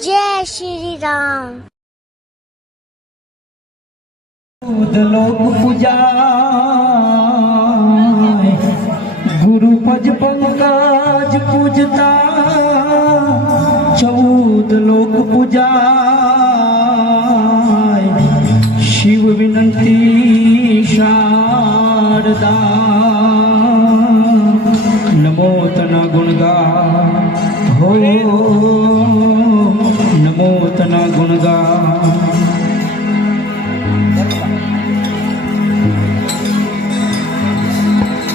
जय श्री राम। लोक पूजा गुरु पज पंकज पूजता 14 लोक पूजा शिव विनंती शारदा नमो तना गुणगा हो नमो तना गुणगा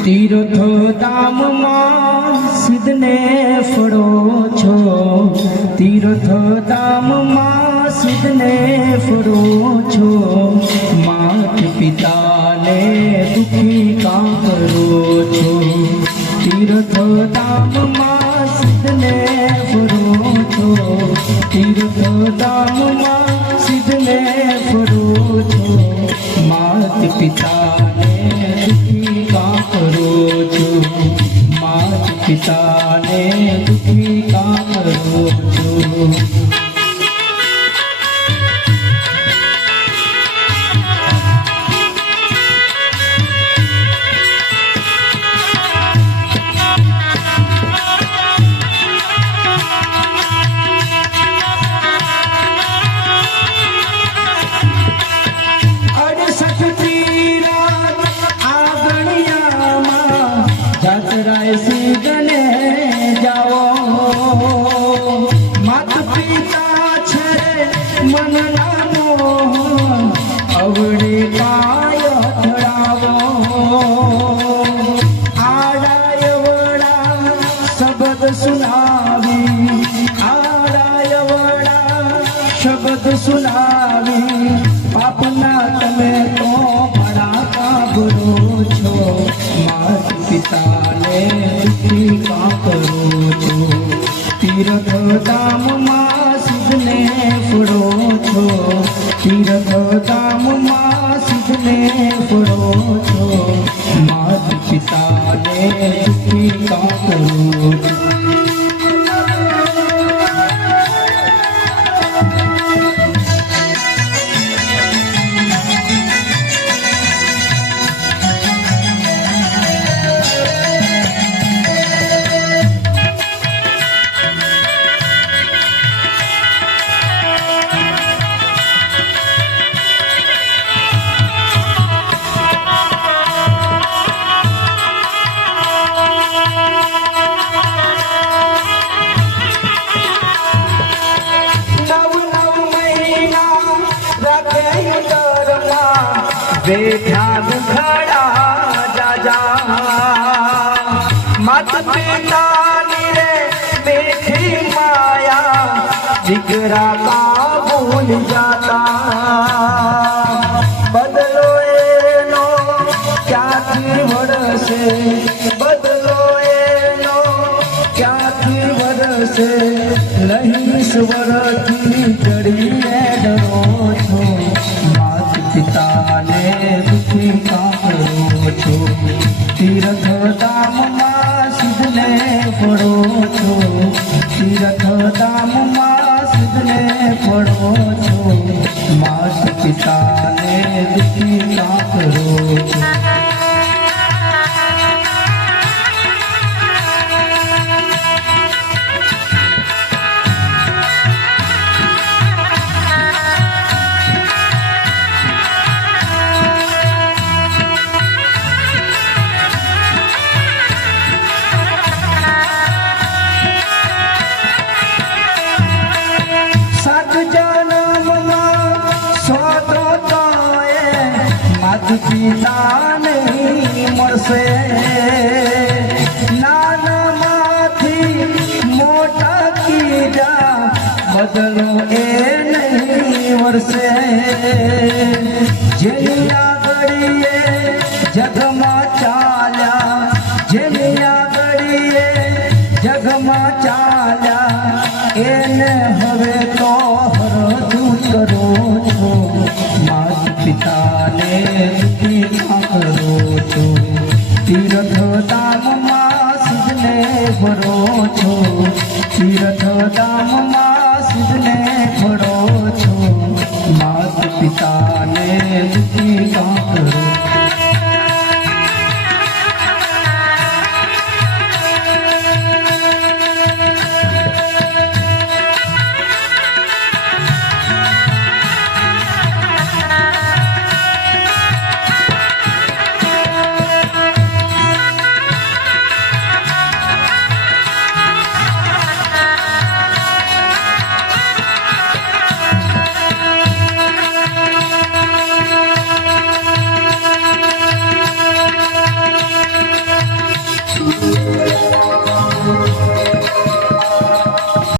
तीर्थ धाम में सिद्धने फड़ो छो तीर्थ धाम में सिद्धने फड़ो छो मात पिता ने दुखी का करो छो तीर्थ धाम में सिद्धने फड़ो छो तीर्थ धाम में सिद्धने फड़ो छो मात पिता ने दुखी का करो छो मात पिता ने दुखी का करो छो सीधने जाओ मात पिता छे मन नानो अवड़े पाय हथड़ावो आड़ाय वड़ा शब्द सुनावी आड़ाय वड़ा शब्द सुनावी पापना तमे तो बड़ा काबरो छो मात पिता ने दुखी का करो छो तीर्थ धाम मां सिद्धने फड़ो छो तीर्थ धाम मां सिद्धने फड़ो छो मात पिता ने दुखी का करो छो बेठा खड़ा जाजा मत पिता रे बेठी माया जिगरा का भूल जाता बदलो एनो क्या थी वरसे बदलो एनो क्या थी वरसे नहीं स्वर की जड़ी डरो छो पिता ने दुखी का करो छो तीर्थ धाम मां सिद्धने फड़ो छो तीर्थ धाम मां सिद्धने फड़ो छो मात पिता ने दुखी का करो छो पिता नहीं मरसे नाना माथी मोटा की जा बदलो ए नहीं वरसे जेनिया गड़िए जगमा चाल्या जेनिया गड़िए जगमा चाल्या एने हवे तो हरदू करो छो मात पिता ने दुखी का करो छो तीर्थ धाम मां सिद्धने भरो छो तीर्थ धाम मां